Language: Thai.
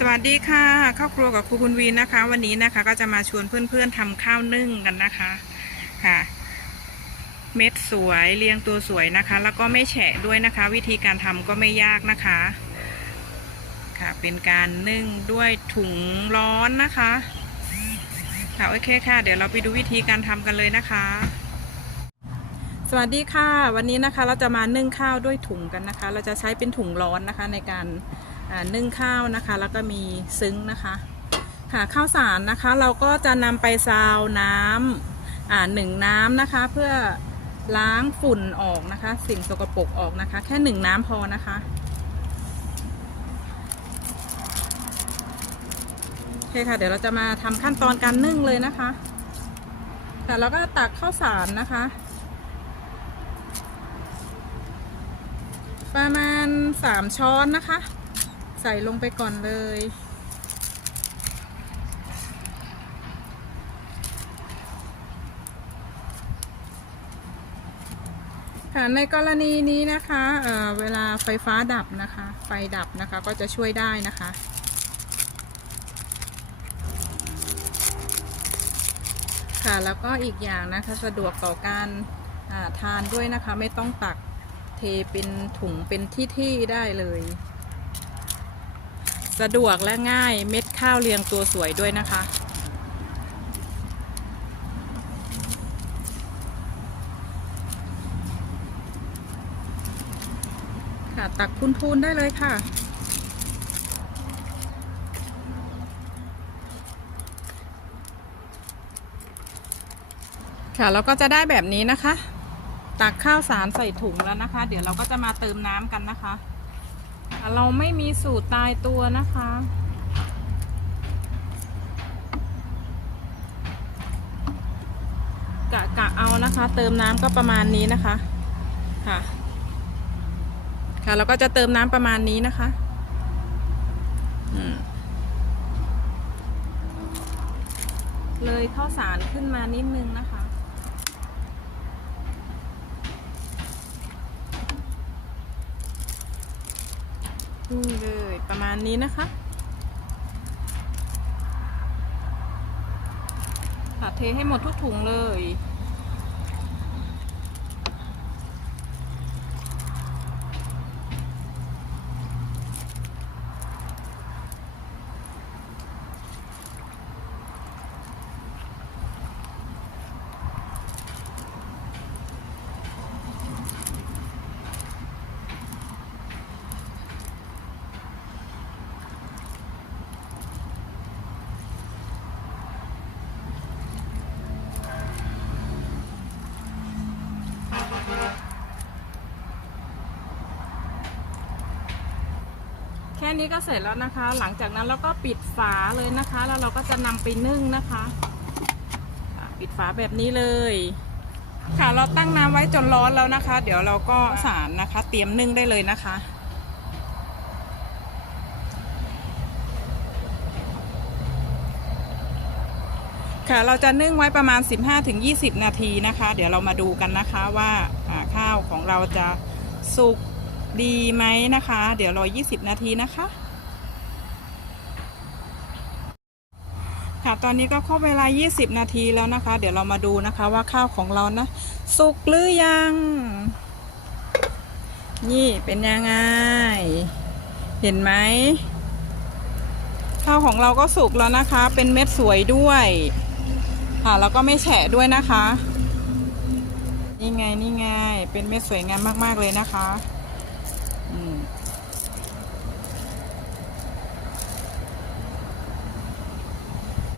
สวัสดีค่ะครอบครัวกับครูบุญวีนนะคะ วันนี้นะคะก็จะมาชวนเพื่อนๆทำข้าวนึ่งกันนะคะค่ะ เม็ดสวยเรียงตัวสวยนะคะ แล้วก็ไม่แฉะด้วยนะคะ วิธีการทำก็ไม่ยากนะคะ ค่ะเป็นการนึ่งด้วยถุงร้อนนะคะค่ะโอเคค่ะ เดี๋ยวเราไปดูวิธีการทำกันเลยนะคะ สวัสดีค่ะ วันนี้นะคะเราจะมานึ่งข้าวด้วยถุงกันนะคะ เราจะใช้เป็นถุงร้อนนะคะในการ นึ่งข้าวนะคะ แล้วก็มีซึ้งนะคะค่ะข้าวสารนะคะเราก็จะนำไปซาวน้ำอ่าหนึ่งน้ำนะคะ เพื่อล้างฝุ่นออกนะคะ สิ่งสกปรกออกนะคะ แค่หนึ่งน้ำพอนะคะ โอเคค่ะ เดี๋ยวเราจะมาทำขั้นตอนการนึ่งเลยนะคะค่ะแล้วก็ตักข้าวสารนะคะ ประมาณสามช้อนนะคะ ใส่ลงไปก่อนเลย ค่ะในกรณีนี้นะคะเเวลาไฟฟ้าดับนะคะ ไฟดับนะคะก็จะช่วยได้นะคะค่ะแล้วก็อีกอย่างนะคะสะดวกต่อการาทานด้วยนะคะ ไม่ต้องตักเทเป็นถุงเป็นที่ๆได้เลย สะดวกและง่ายเม็ดข้าวเรียงตัวสวยด้วยนะคะ ค่ะตักพูนๆได้เลยค่ะค่ะเราก็จะได้แบบนี้นะคะ ตักข้าวสารใส่ถุงแล้วนะคะ เดี๋ยวเราก็จะมาเติมน้ำกันนะคะ เราไม่มีสูตรตายตัวนะคะ กะกะเอานะคะ เติมน้ำก็ประมาณนี้นะคะค่ะ ค่ะเราก็จะเติมน้ำประมาณนี้นะคะเลยข้าวสารขึ้นมานิดนึงนะคะ นี่เลยประมาณนี้นะคะตัดเทให้หมดทุกถุงเลย แค่นี้ก็เสร็จแล้วนะคะ หลังจากนั้นเราก็ปิดฝาเลยนะคะ แล้วเราก็จะนำไปนึ่งนะคะปิดฝาแบบนี้เลย ค่ะเราตั้งน้ำไว้จนร้อนแล้วนะคะ เดี๋ยวเราก็สารนะคะ เตรียมนึ่งได้เลยนะคะค่ะเราจะนึ่งไว้ประมาณ 15-20 นาทีนะคะ เดี๋ยวเรามาดูกันนะคะว่าข้าวของเราจะสุก ดีไหมนะคะ เดี๋ยวรอ 20 นาทีนะคะ ค่ะตอนนี้ก็ครบเวลา 20 นาทีแล้วนะคะ เดี๋ยวเรามาดูนะคะว่าข้าวของเรานะ สุกหรือยัง นี่เป็นยังไง เห็นไหมข้าวของเราก็สุกแล้วนะคะ เป็นเม็ดสวยด้วยค่ะแล้วก็ไม่แฉะด้วยนะคะ นี่ไงนี่ไง เป็นเม็ดสวยงามมาก ๆ เลยนะคะ อืม